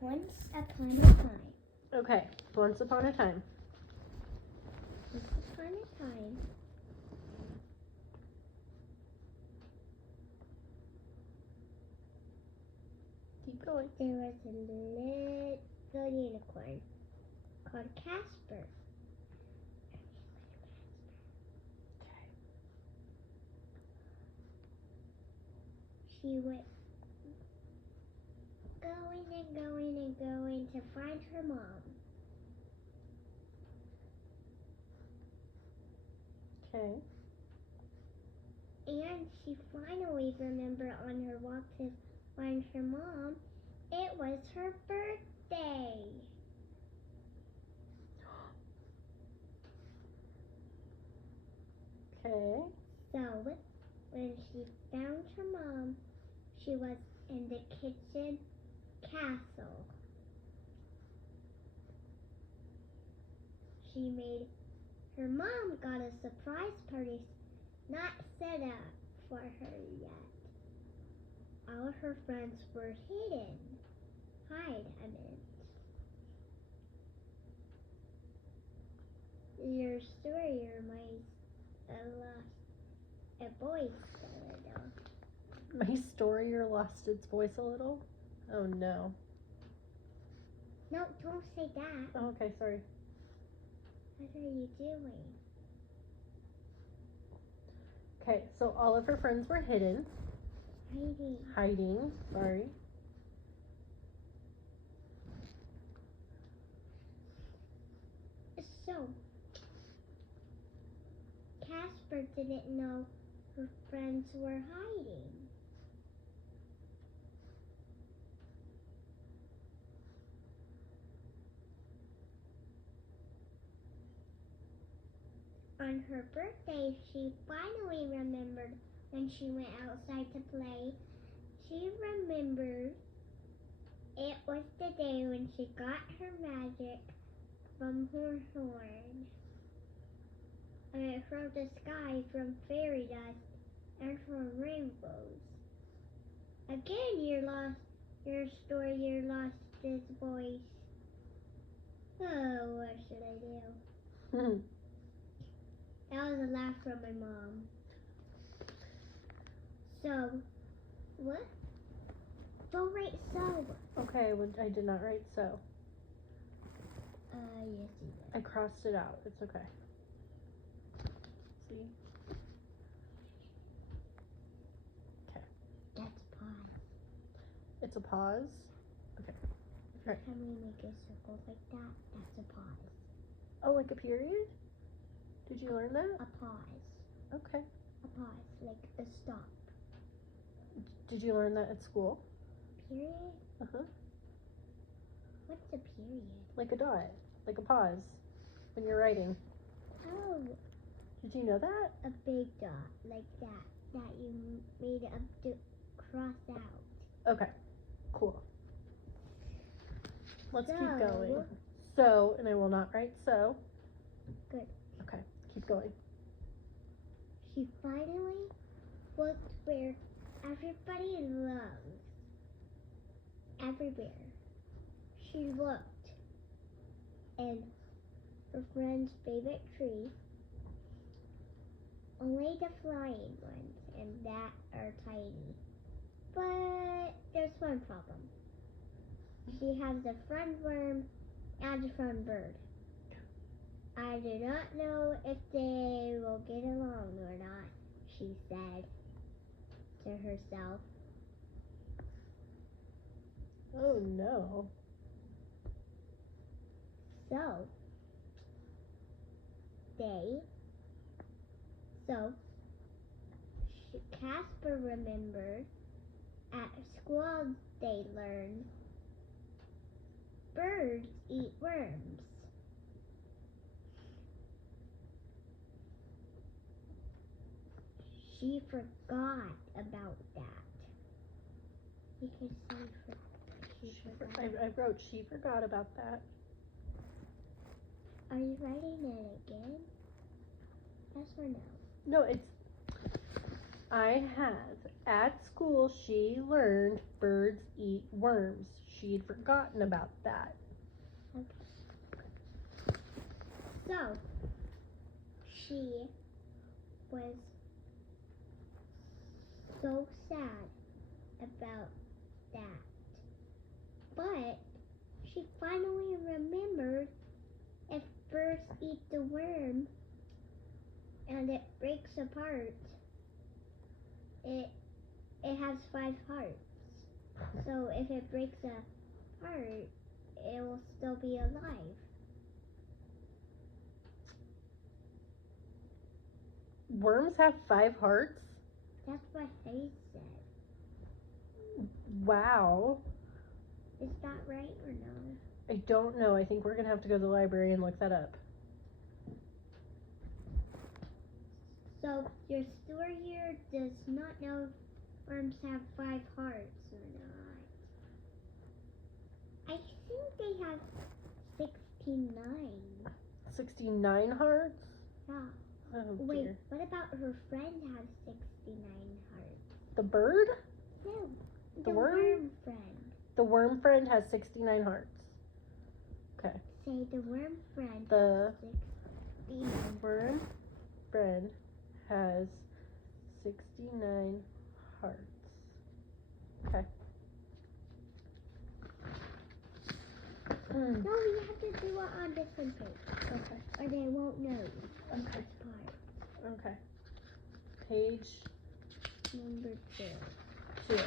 Once upon a time. Okay, once upon a time. Once upon a time. Keep going. There was a little unicorn called Casper. She went going to find her mom. Okay. And she finally remembered on her walk to find her mom, it was her birthday. Okay. So, when she found her mom, she was in the kitchen castle. She made her mom got a surprise party not set up for her yet. All her friends were hidden. Hide, I meant. Your story reminds a voice a little. My story lost its voice a little? Oh no. No, don't say that. Oh, okay, sorry. What are you doing? Okay, so all of her friends were hidden. Hiding, sorry. So, Casper didn't know her friends were hiding. On her birthday, she finally remembered when she went outside to play. She remembered it was the day when she got her magic from her horn. From the sky, from fairy dust, and from rainbows. Again, you lost its voice. Oh, what should I do? That was a laugh from my mom. So, what? Don't write so. Okay, well, I did not write so. Yes, you did. I crossed it out. It's okay. See? Okay. That's pause. It's a pause? Okay. Right. Every time we make a circle like that, that's a pause. Oh, like a period? Did you learn that? A pause. Okay. A pause, like a stop. Did you learn that at school? Period? Uh-huh. What's a period? Like a dot. Like a pause. When you're writing. Oh. Did you know that? A big dot, like that. That you made up to cross out. Okay. Cool. Let's keep So. going. So, and I will not write so. Good. Okay. Keep going. She finally looked where everybody loves. Everywhere. She looked. And her friend's favorite tree. Only the flying ones, and that are tiny. But there's one problem. She has a friend worm and a friend bird. I do not know if they will get along or not, she said to herself. Oh no. So Casper remembered at school they learned birds eat worms. She forgot about that. You could say she forgot. I wrote she forgot about that. Are you writing it again? Yes or no? No, it's I have. At school, she learned birds eat worms. she'd forgotten about that. So, she was so sad about that. But she finally remembered if birds eat the worm and it breaks apart, it has 5 hearts. So if it breaks apart, it will still be alive. Worms have 5 hearts? That's what they said. Wow. Is that right or no? I don't know. I think we're going to have to go to the library and look that up. So your story here does not know if worms have 5 hearts or not. I think they have 69. 69 hearts? Yeah. Oh, Wait, dear. what about her friend has 69 hearts? The bird? No, The worm? friend. The worm friend has 69 hearts. Okay. Say the worm friend The has 69. worm friend has 69 hearts. Okay. No, we have to do it on different page. Okay. Or they won't know Okay. which part. Okay. Page Number 2. 2.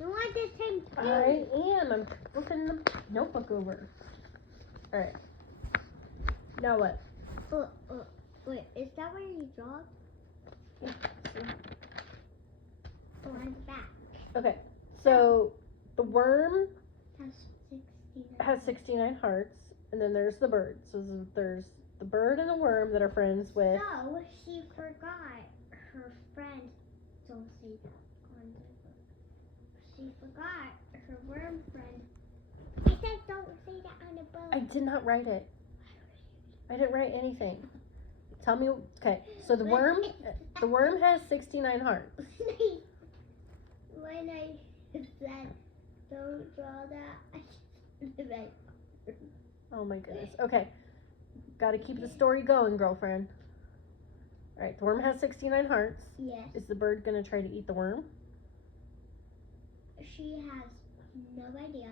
You want this time too? I am. I'm flipping the notebook over. All right. Now what? Wait, is that where you draw? Yeah. Oh, on the back. Okay. So the worm Has 69. has 69 hearts, and then there's the bird. So there's the bird and the worm that are friends with. So she forgot her friend. Don't say that on the book. She forgot her worm friend. I said don't say that on the book. I did not write it. I didn't write anything. Tell me. Okay. So the worm has 69 hearts. When I said don't draw that, I said that. Oh my goodness. Okay. Got to keep the story going, girlfriend. All right. The worm has 69 hearts. Yes. Is the bird gonna try to eat the worm? She has no idea.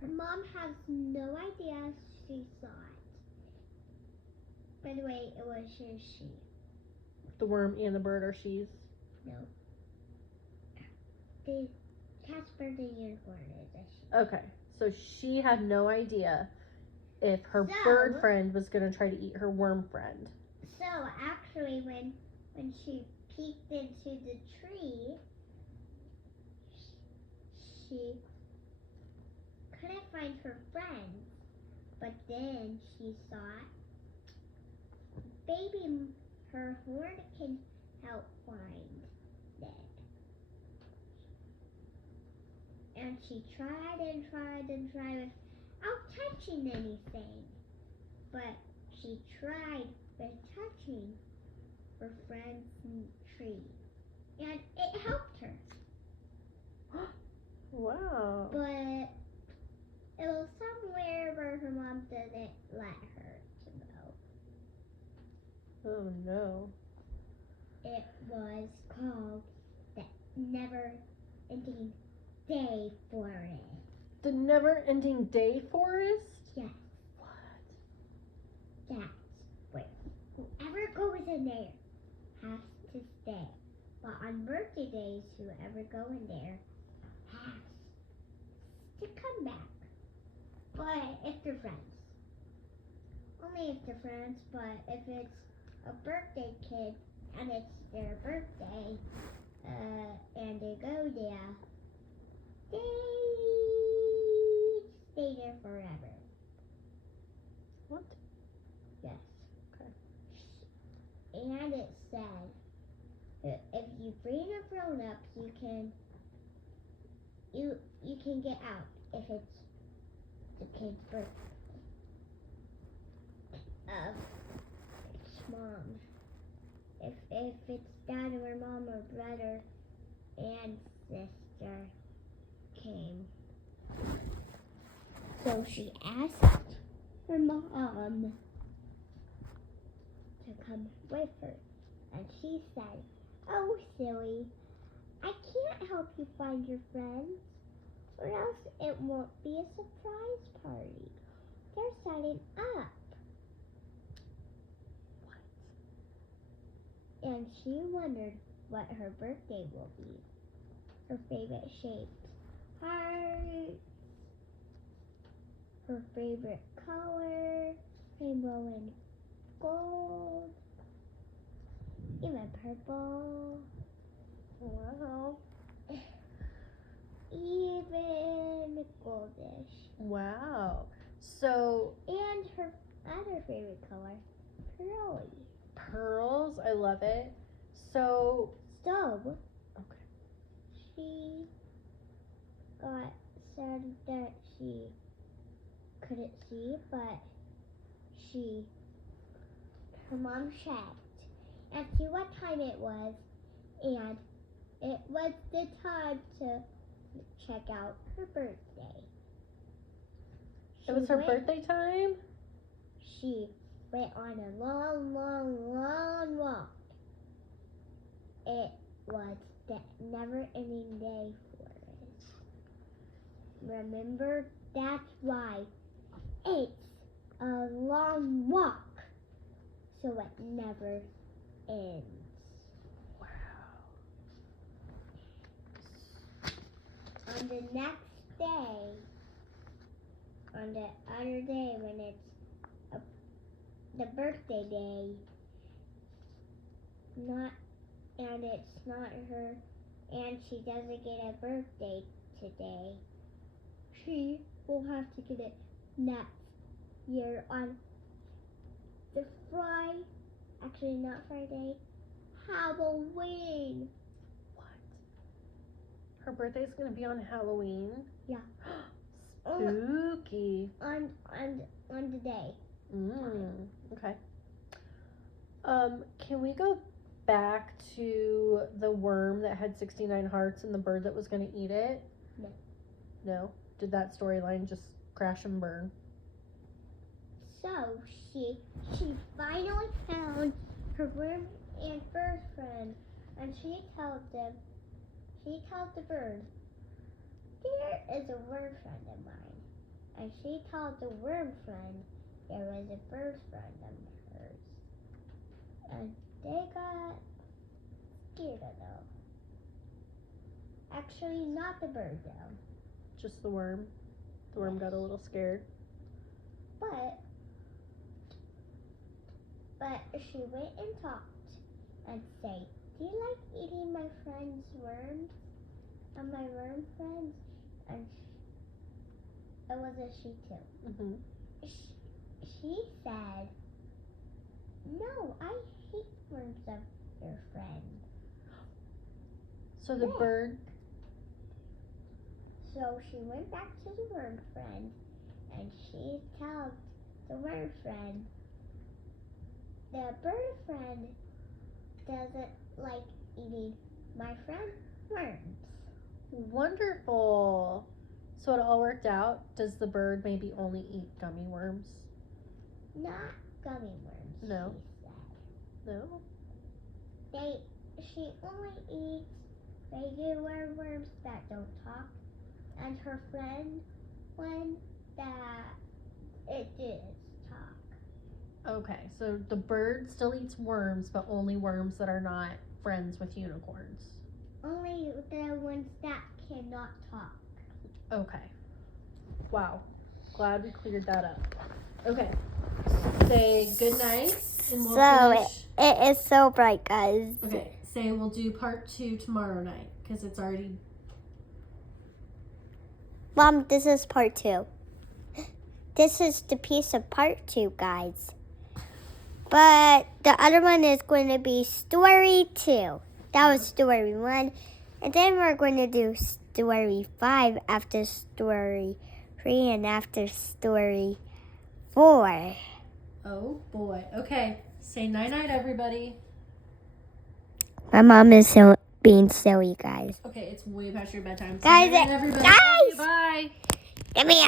Her mom has no idea she saw it. By the way, it was she. The worm and the bird are she's. No. The Casper the unicorn is a she. Okay. So she had no idea if her So- bird friend was gonna try to eat her worm friend. So actually, when she peeked into the tree, she couldn't find her friend. But then she thought, maybe her horn can help find them. And she tried and tried and tried without touching anything. But she tried with touching her friend's tree. And it helped her. Wow. But it was somewhere where her mom didn't let her to go. Oh no. It was called the Never Ending Day Forest. The never-ending day forest? Yes. What? That's where whoever goes in there has to stay. But on birthday days, whoever go in there has to come back. But if they're friends. Only if they're friends, but if it's a birthday kid and it's their birthday, and they go there, they stay there forever. What? Yes. Okay. And it said that if you bring a grown up, you can get out if it's the kid's birthday. It's mom. If it's dad or mom or brother, and sister came. So she asked her mom to come with her. And she said, "Oh, silly, I can't help you find your friends, or else it won't be a surprise party. They're setting up." And she wondered what her birthday will be. Her favorite shapes, hearts, her favorite color, rainbow and gold, even purple. Wow. Even goldish. Wow. So. And her other favorite color, pearly. Pearls. I love it. So. So, Okay. she got said that she couldn't see, but her mom checked and see what time it was, and it was the time to check out her birthday. It was her birthday time? She went on a long, long, long walk. It was the never-ending day for it. Remember, that's why it's a long walk, so it never ends. On the next day, on the other day when it's the birthday day, it's not her, and she doesn't get a birthday today, she will have to get it next year on the Friday, Halloween. Her birthday's gonna be on Halloween? Yeah. Spooky. On the day. Okay. Can we go back to the worm that had 69 hearts and the bird that was gonna eat it? No. No? Did that storyline just crash and burn? So she finally found her worm and bird friend, and she tells the bird, "There is a worm friend of mine." And she told the worm friend there was a bird friend of hers. And they got scared of them. Actually, not the bird though. Just the worm? The worm got a little scared. But she went and talked and said, "Do you like eating my friend's worms? And my worm friends?" And it was a she too. Mm-hmm. She said, "No, I hate worms of your friend." So the bird... So she went back to the worm friend, and she told the worm friend, "The bird friend doesn't like eating my friend worms." Wonderful. So it all worked out. Does the bird maybe only eat gummy worms? Not gummy worms, No. she said. No? She only eats regular worms that don't talk, and her friend one that it does talk. Okay, so the bird still eats worms, but only worms that are not friends with unicorns. Only the ones that cannot talk. Okay. Wow. Glad we cleared that up. Okay. Say good night, and we'll finish. It is so bright, guys. Okay. Say we'll do part 2 tomorrow night, because it's already... Mom, this is part 2. This is the piece of part 2, guys. But the other one is going to be story 2. That was story 1. And then we're going to do story 5 after story 3 and after story 4. Oh, boy. Okay. Say night-night, everybody. My mom is so being silly, guys. Okay, it's way past your bedtime. Guys, See you, everybody. guys! Bye. Come here.